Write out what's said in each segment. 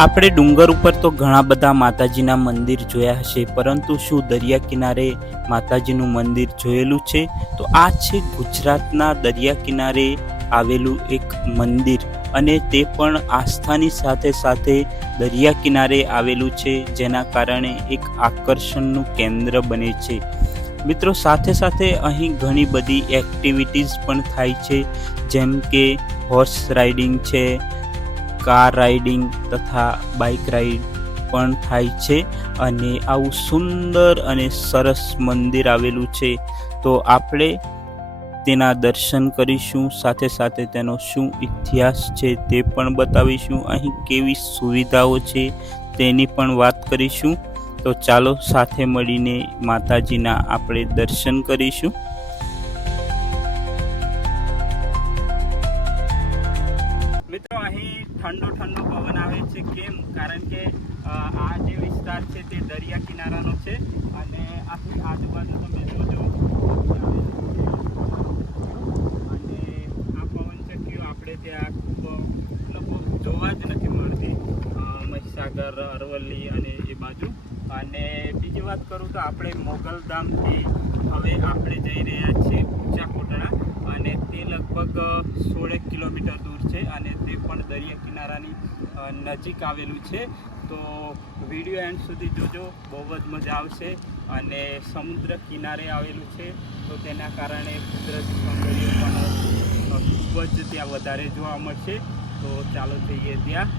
આપણે ડુંગર ઉપર તો ઘણા બધા માતાજીના મંદિર જોયા હશે, પરંતુ શું દરિયા કિનારે માતાજીનું મંદિર જોયેલું છે? તો આ છે ગુજરાતના દરિયા કિનારે આવેલું એક મંદિર, અને તે પણ આસ્થાની સાથે સાથે દરિયા કિનારે આવેલું છે, જેના કારણે એક આકર્ષણનું કેન્દ્ર બને છે. મિત્રો, સાથે સાથે અહીં ઘણી બધી એક્ટિવિટીઝ પણ થાય છે, જેમ કે હોર્સ રાઇડિંગ છે, કાર રાઇડિંગ તથા બાઇક રાઇડ પણ થાય છે. અને આવું સુંદર અને સરસ મંદિર આવેલું છે, તો આપણે તેના દર્શન કરીશું. સાથે સાથે તેનો શું ઇતિહાસ છે તે પણ બતાવીશું. અહીં કેવી સુવિધાઓ છે તેની પણ વાત કરીશું. તો ચાલો સાથે મળીને માતાજીના આપણે દર્શન કરીશું. મિત્રો, અહીં ઠંડો પવન આવે છે. કેમ? કારણ કે આ જે વિસ્તાર છે તે દરિયા કિનારાનો છે, અને આખી આજુબાજુ તમે જોજો અને આ પવન ચક્કીઓ આપણે ત્યાં ખૂબ જોવા જ નથી મળતી, મહીસાગર, અરવલ્લી અને એ બાજુ. અને બીજી વાત કરું તો આપણે મોગલધામથી હવે આપણે જઈ રહ્યા છીએ ઊંચા કોટડા, અને તે લગભગ 16 કિલોમીટર દૂર છે, અને તે પણ દરિયા કિનારાની નજીક આવેલું છે. તો વિડીયો એન્ડ સુધી જોજો, બહુ જ મજા આવશે. અને સમુદ્ર કિનારે આવેલું છે, તો તેના કારણે કુદરતી સૌંદર્ય પણ ખૂબ જ ત્યાં વધારે જોવા મળશે. તો ચાલો જઈએ ત્યાં.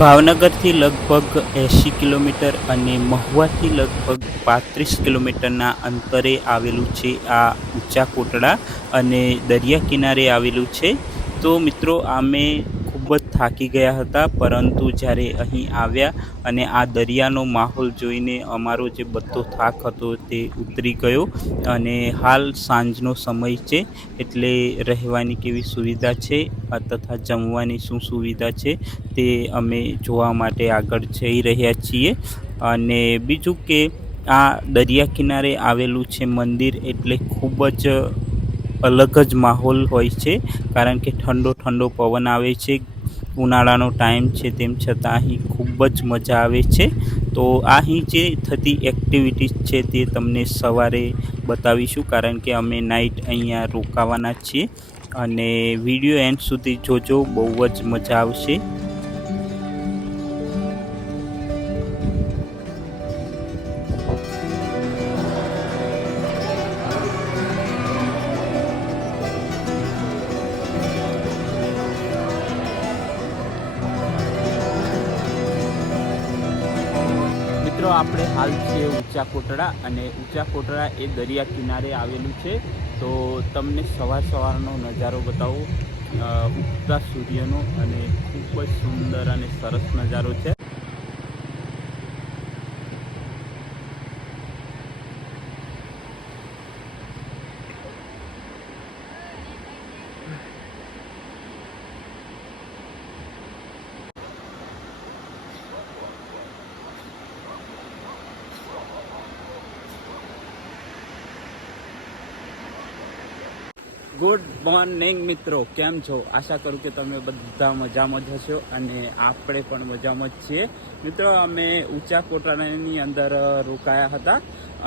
ભાવનગરથી લગભગ 80 કિલોમીટર અને મહુવાથી લગભગ 35 કિલોમીટરના અંતરે આવેલું છે આ ઊંચા કોટડા, અને દરિયા કિનારે આવેલું છે. તો મિત્રો, અમે ખૂબ જ થાકી ગયા હતા, પરંતુ જ્યારે અહીં આવ્યા અને આ દરિયાનો માહોલ જોઈને અમારો જે બધો થાક હતો તે ઉતરી ગયો. અને હાલ સાંજનો સમય છે, એટલે રહેવાની કેવી સુવિધા છે તથા જમવાની શું સુવિધા છે તે અમે જોવા માટે આગળ જઈ રહ્યા છીએ. અને બીજું કે આ દરિયા કિનારે આવેલું છે મંદિર, એટલે ખૂબ જ અલગ જ માહોલ હોય છે, કારણ કે ઠંડો પવન આવે છે. ઉનાળાનો ટાઈમ છે, તેમ છતાં અહીં ખૂબ જ મજા આવે છે. તો અહીં જે થતી એક્ટિવિટીઝ છે તે તમને સવારે બતાવીશું, કારણ કે અમે નાઇટ અહીંયા રોકાવાના છીએ. અને વિડીયો એન્ડ સુધી જોજો, બહુ જ મજા આવશે. મિત્રો, આપણે હાલ છીએ ઊંચા કોટડા, અને ઊંચા કોટડા એ દરિયા કિનારે આવેલું છે. તો તમને સવારનો નજારો બતાવું, ઉગતા સૂર્યનો, અને ખૂબ જ સુંદર અને સરસ નજારો છે. ગુડ મોર્નિંગ મિત્રો, કેમ છો? આશા કરું કે તમે બધા મજામાં જ હશો, અને આપણે પણ મજામાં જ છીએ. મિત્રો, અમે ઊંચા કોટડાની અંદર રોકાયા હતા.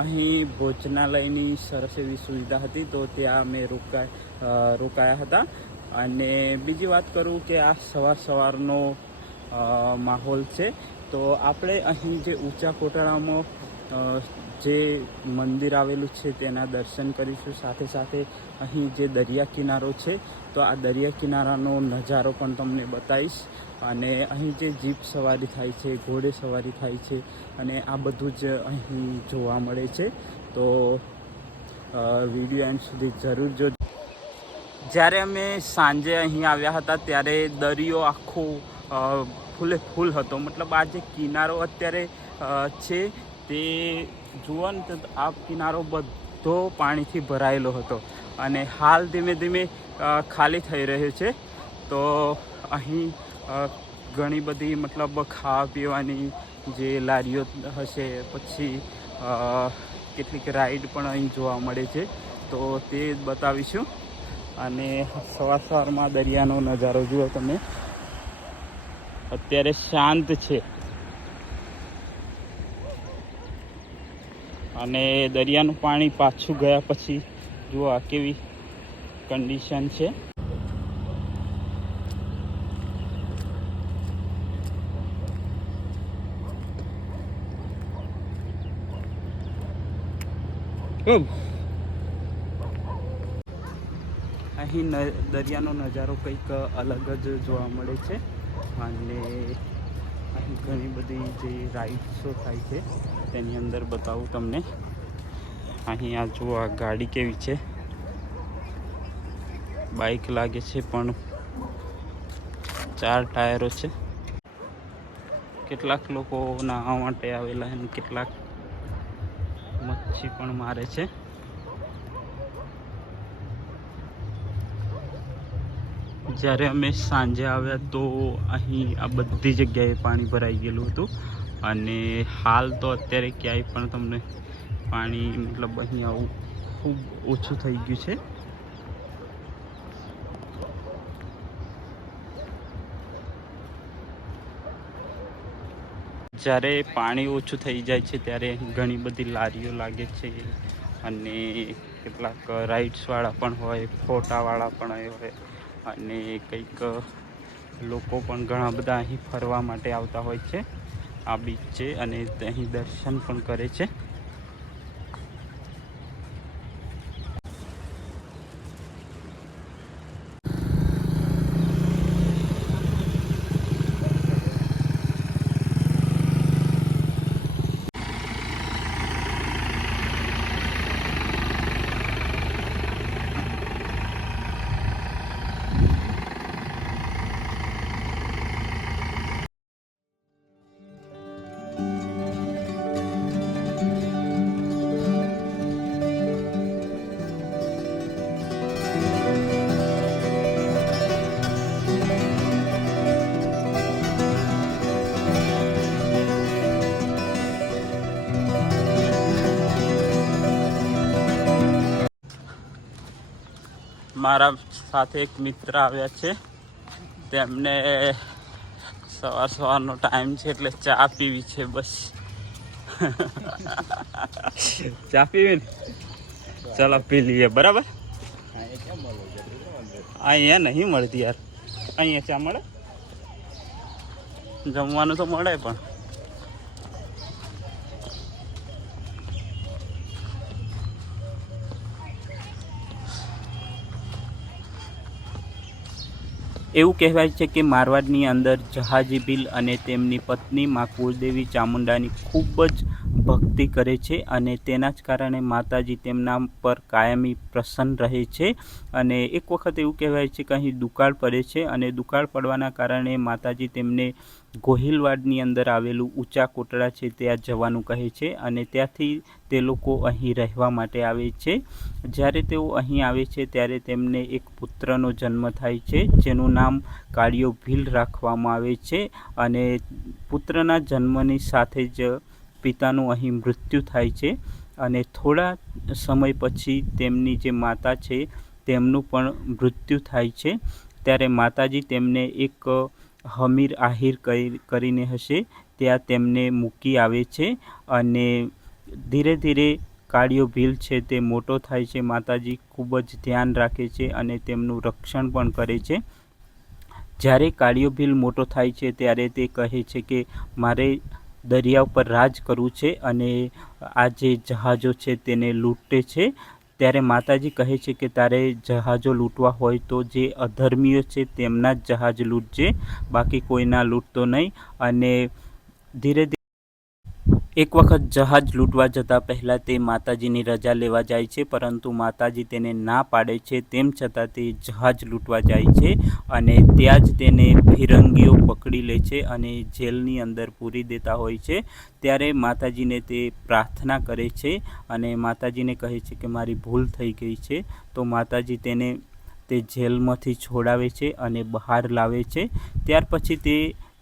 અહીં ભોજનાલયની સરસ એવી સુવિધા હતી, તો ત્યાં અમે રોકાયા હતા. અને બીજી વાત કરું કે આ સવારનો માહોલ છે. તો આપણે અહીં જે ઊંચા કોટડામાં જે મંદિર આવેલું છે તેના દર્શન કરીશું. સાથે સાથે અહીં જે દરિયા કિનારો છે, તો આ દરિયા કિનારાનો નજારો પણ તમને બતાવીશ. અને અહીં જે જીપ સવારી થાય છે, ઘોડે સવારી થાય છે, અને આ બધું જ અહીં જોવા મળે છે. તો વિડીયો એન્ડ સુધી જરૂર જોજો. જ્યારે અમે સાંજે અહીં આવ્યા હતા ત્યારે દરિયો આખો ફૂલ હતો. મતલબ આ જે કિનારો અત્યારે છે તે જુઓ ને, તો આ કિનારો બધો પાણીથી ભરાયેલો હતો, અને હાલ ધીમે ધીમે ખાલી થઈ રહ્યો છે. તો અહીં ઘણી બધી મતલબ ખાવા પીવાની જે લારીઓ હશે, પછી કેટલીક રાઈડ પણ અહીં જોવા મળે છે, તો તે બતાવીશું. અને સવારમાં દરિયાનો નજારો જુઓ તમે, અત્યારે શાંત છે અને દરિયાનું પાણી પાછું ગયા પછી જુઓ આ કેવી કન્ડિશન છે. અહીં દરિયાનો નજારો કંઈક અલગ જ જોવા મળે છે. અને અહીં ઘણી બધી જે રાઇડ્સો થાય છે તેની અંદર બતાવું તમને. અહીં આ જુઓ, આ ગાડી કેવી છે, બાઇક લાગે છે પણ 4 ટાયરો છે. કેટલાક લોકો નાહવા માટે આવેલા અને કેટલાક મચ્છી પણ મારે છે. જ્યારે અમે સાંજે આવ્યા તો અહીં આ બધી જગ્યાએ પાણી ભરાઈ ગયેલું હતું, અને હાલ તો અત્યારે ક્યાંય પણ તમને પાણી મતલબ અહીં આવું ખૂબ ઓછું થઈ ગયું છે. જ્યારે પાણી ઓછું થઈ જાય છે ત્યારે ઘણી બધી લારીઓ લાગે છે, અને કેટલાક રાઇડ્સવાળા પણ હોય, ફોટાવાળા પણ હોય, અને કંઈક લોકો પણ ઘણા બધા અહીં ફરવા માટે આવતા હોય છે. આ બીચ છે અને અહીં દર્શન પણ કરે છે. મારા સાથે એક મિત્ર આવ્યા છે, તેમને સવારનો ટાઈમ છે એટલે ચા પીવી છે. બસ ચા પીવી ને, ચાલો પી લઈએ. બરાબર, અહીંયા નહીં મળતી યાર, અહીંયા ચા મળે, જમવાનું તો મળે પણ એવું કહેવાય છે કે મારવાડની અંદર જહાજી ભીલ અને તેમની પત્ની મા કુળદેવી ચામુંડાની ખૂબ જ ભક્તિ કરે છે, અને તેના જ કારણે માતાજી તેમના પર કાયમી પ્રસન્ન રહે છે. અને એક વખત એવું કહેવાય છે કે અહીં દુકાળ પડે છે, અને દુકાળ પડવાના કારણે માતાજી તેમને ગોહિલવાડની અંદર આવેલું ઊંચા કોટડા છે ત્યાં જવાનું કહે છે, અને ત્યાંથી તે લોકો અહીં રહેવા માટે આવે છે. જ્યારે તેઓ અહીં આવે છે ત્યારે તેમને એક પુત્રનો જન્મ થાય છે, જેનું નામ કાળિયો ભીલ રાખવામાં આવે છે. અને પુત્રના જન્મની સાથે જ પિતાનું અહીં મૃત્યુ થાય છે, અને થોડા સમય પછી તેમની જે માતા છે તેમનું પણ મૃત્યુ થાય છે. ત્યારે માતાજી તેમને એક હમીર આહિર કરીને હશે ત્યાં તેમને મૂકી આવે છે, અને ધીરે ધીરે કાળિયો ભીલ છે તે મોટો થાય છે. માતાજી ખૂબ જ ધ્યાન રાખે છે અને તેમનું રક્ષણ પણ કરે છે. જ્યારે કાળિયો ભીલ મોટો થાય છે ત્યારે તે કહે છે કે મારે દરિયા ઉપર રાજ કરવું છે, અને આ જે જહાજો છે તેને લૂંટે છે. ત્યારે માતાજી કહે છે કે તારે જહાજો લૂંટવા હોય તો જે અધર્મીઓ છે તેમના જ જહાજ લૂંટજે, બાકી કોઈના લૂંટતો નહીં. અને ધીરે ધીરે એક વખત જહાજ લૂંટવા જતાં પહેલાં તે માતાજીની રજા લેવા જાય છે, પરંતુ માતાજી તેને ના પાડે છે. તેમ છતાં તે જહાજ લૂંટવા જાય છે, અને ત્યાં જ તેને ફિરંગીઓ પકડી લે છે અને જેલની અંદર પૂરી દેતા હોય છે. ત્યારે માતાજીને તે પ્રાર્થના કરે છે અને માતાજીને કહે છે કે મારી ભૂલ થઈ ગઈ છે. તો માતાજી તેને તે જેલમાંથી છોડાવે છે અને બહાર લાવે છે. ત્યાર પછી તે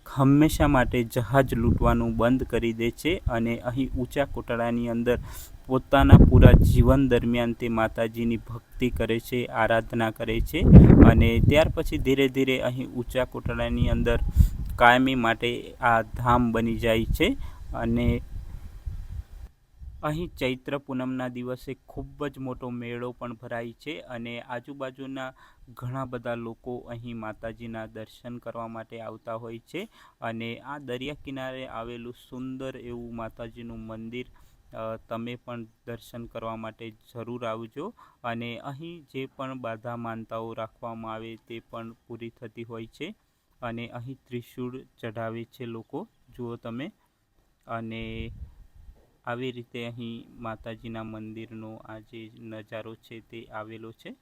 હંમેશા માટે જહાજ લૂંટવાનું બંધ કરી દે છે અને અહીં ઊંચા કોટડાની અંદર પોતાના પૂરા જીવન દરમિયાન તે માતાજીની ભક્તિ કરે છે, આરાધના કરે છે અને ત્યાર પછી ધીરે ધીરે અહીં ઊંચા કોટડાની અંદર કાયમી માટે આ ધામ બની જાય છે. અને અહીં ચૈત્ર પૂનમના દિવસે ખૂબ જ મોટો મેળો પણ ભરાય છે અને આજુબાજુના ઘણા બધા લોકો અહીં માતાજીના દર્શન કરવા માટે આવતા હોય છે. અને આ દરિયા કિનારે આવેલું સુંદર એવું માતાજીનું મંદિર તમે પણ દર્શન કરવા માટે જરૂર આવજો. અને અહીં જે પણ બાધા માનતાઓ રાખવામાં આવે તે પણ પૂરી થતી હોય છે. અને અહીં ત્રિશૂળ ચઢાવે છે લોકો, જુઓ તમે. અને આવી રીતે અહીં માતાજીના મંદિરનો આ જે નજારો છે તે આવેલો છે.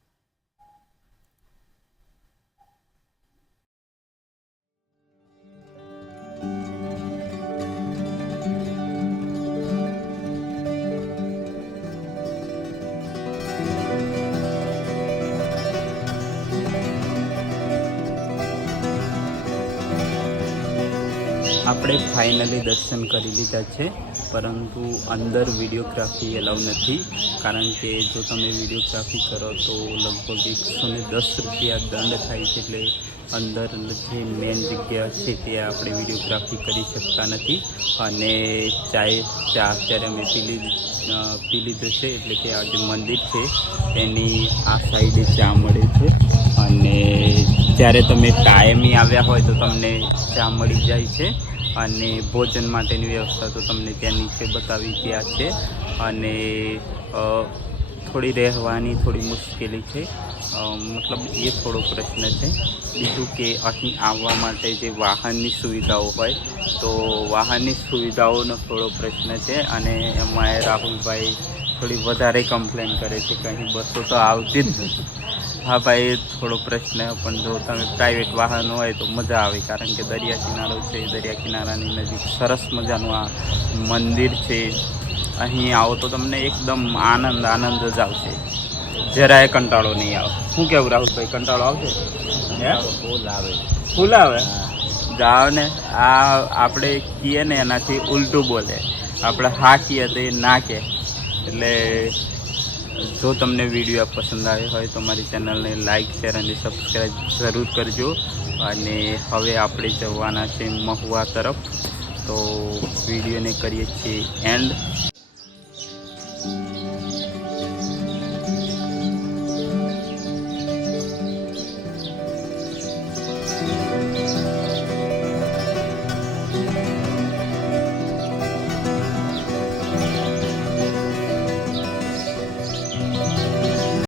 આપણે ફાઇનલી દર્શન કરી લીધા છે, પરંતુ અંદર વિડીયોગ્રાફી એલાઉ નથી, કારણ કે જો તમે વિડીયોગ્રાફી કરો તો લગભગ 110 રૂપિયા દંડ થાય છે. એટલે અંદર જે મેન જગ્યા છે ત્યાં આપણે વિડીયોગ્રાફી કરી શકતા નથી. અને ચા અત્યારે અમે પી લીધો છે, એટલે કે આ જે મંદિર છે તેની આ સાઈડે ચા મળે છે. અને જ્યારે તમે કાયમી આવ્યા હોય તો તમને ચા મળી જાય છે. અને ભોજન માટેની વ્યવસ્થા તો તમને ત્યાં નીચે બતાવી ત્યાં છે. અને થોડી રહેવાની થોડી મુશ્કેલી છે, મતલબ એ થોડો પ્રશ્ન છે. બીજું કે અહીં આવવા માટે જે વાહનની સુવિધાઓ હોય તો વાહનની સુવિધાઓનો થોડો પ્રશ્ન છે. અને એમાં રાહુલભાઈ થોડી વધારે કમ્પ્લેન કરે છે કે અહીં બસો તો આવતી જ નથી. હા ભાઈ, થોડો પ્રશ્ન, પણ જો તમે પ્રાઇવેટ વાહન હોય તો મજા આવે, કારણ કે દરિયા કિનારો છે, દરિયા કિનારાની નજીક સરસ મજાનું આ મંદિર છે. અહીં આવો તો તમને એકદમ આનંદ જ આવશે, જરાય કંટાળો નહીં આવે. શું કહેવું રાહુલભાઈ, કંટાળો આવશે? ફૂલ આવે જાવ ને. આ આપણે કહીએ ને એનાથી ઉલટું બોલે, આપણે હા કહીએ તો એ ના કહે. એટલે જો તમને વિડીયો પસંદ આવ્યો હોય તો મારી ચેનલને લાઇક, શેર અને સબસ્ક્રાઈબ જરૂર કરજો. અને હવે આપણે જવાના છે મહુવા તરફ, તો વિડીયોને કરીએ છીએ એન્ડ.